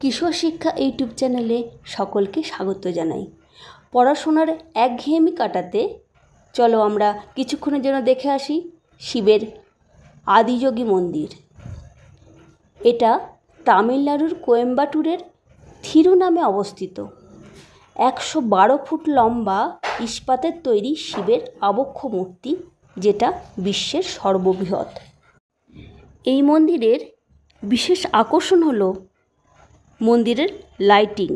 কিশোর শিক্ষা ইউটিউব চ্যানেলে সকলকে স্বাগত জানাই। পড়াশোনার একঘেয়েমি কাটাতে চলো আমরা কিছুক্ষণের জন্য দেখে আসি শিবের আদিযোগী মন্দির। এটা তামিলনাড়ুর কোয়েম্বাটুরের থিরু নামে অবস্থিত। 112 ফুট লম্বা ইস্পাতের তৈরি শিবের আবক্ষ মূর্তি, যেটা বিশ্বের সর্ববৃহৎ। এই মন্দিরের বিশেষ আকর্ষণ হলো মন্দিরের লাইটিং।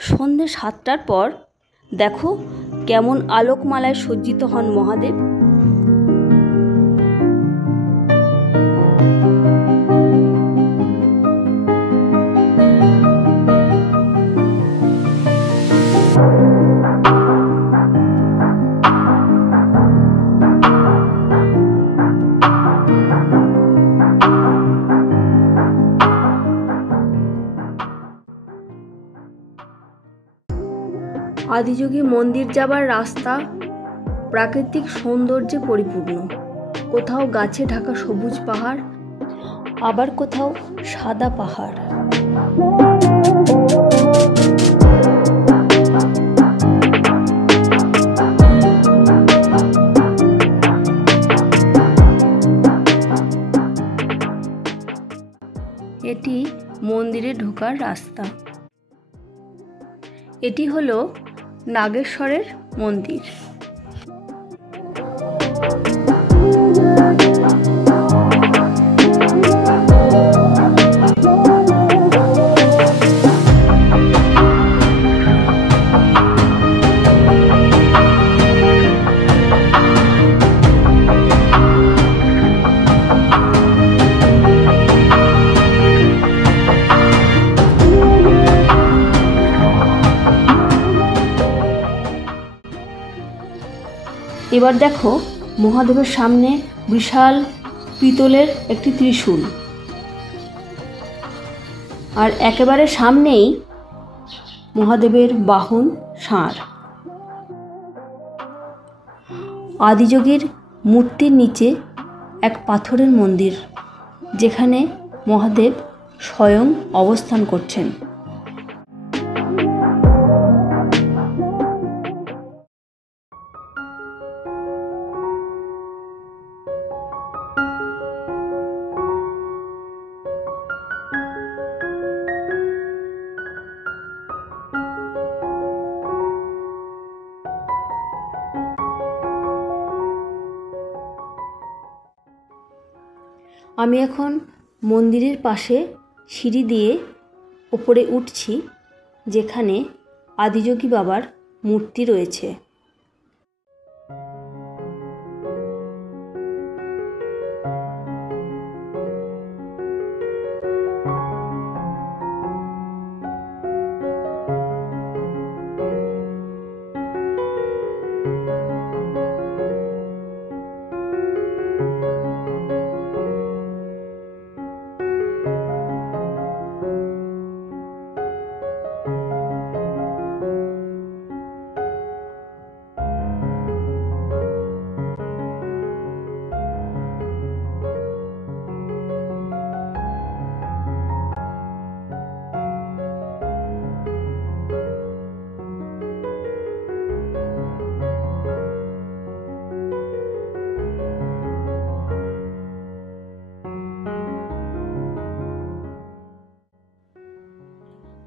সন্ধ্যে 7টার পর দেখো কেমন আলোকমালায় সজ্জিত হন মহাদেব। আদিযোগী মন্দির যাবার রাস্তা প্রাকৃতিক সৌন্দর্যে পরিপূর্ণ। কোথাও গাছে ঢাকা সবুজ পাহাড়, আবার কোথাও সাদা পাহাড়। এটি মন্দিরে ঢোকার রাস্তা। এটি হলো নাগেশ্বরের মন্দির। এবার দেখো মহাদেবের সামনে বিশাল পিতলের একটি ত্রিশূল, আর একেবারে সামনেই মহাদেবের বাহন ষাঁড়। আদিযোগীর মূর্তির নিচে এক পাথরের মন্দির, যেখানে মহাদেব স্বয়ং অবস্থান করছেন। আমি এখন মন্দিরের পাশে সিঁড়ি দিয়ে ওপরে উঠছি, যেখানে আদিযোগী বাবার মূর্তি রয়েছে।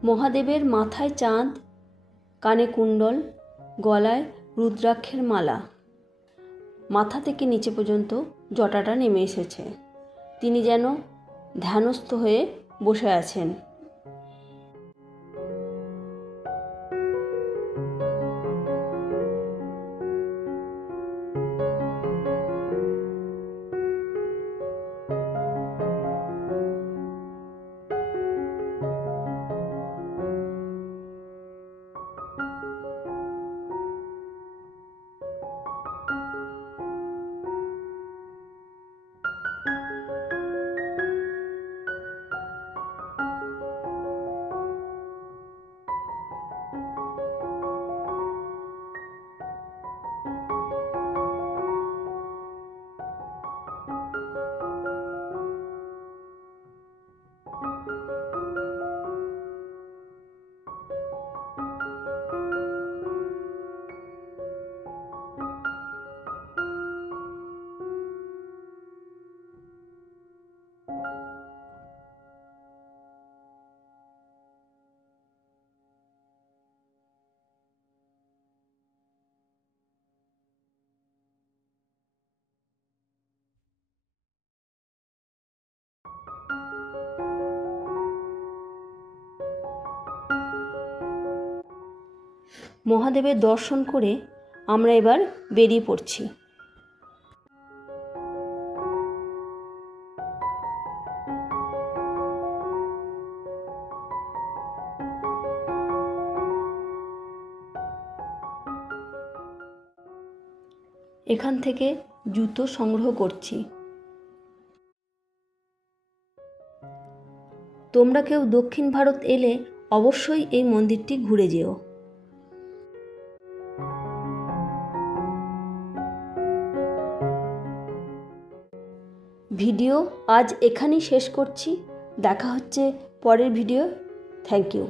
মহাদেবের মাথায় চাঁদ, কানে কুণ্ডল, গলায় রুদ্রাক্ষের মালা, মাথা থেকে নিচে পর্যন্ত জটাটা নেমে এসেছে। তিনি যেন ধ্যানস্থ হয়ে বসে আছেন। মহাদেবের দর্শন করে আমরা এবার বেরিয়ে পড়ছি। এখান থেকে জুতো সংগ্রহ করছি। তোমরা কেউ দক্ষিণ ভারত এলে অবশ্যই এই মন্দিরটি ঘুরে যেও। ভিডিও আজ এখানেই শেষ করছি। দেখা হচ্ছে পরের ভিডিও। Thank you.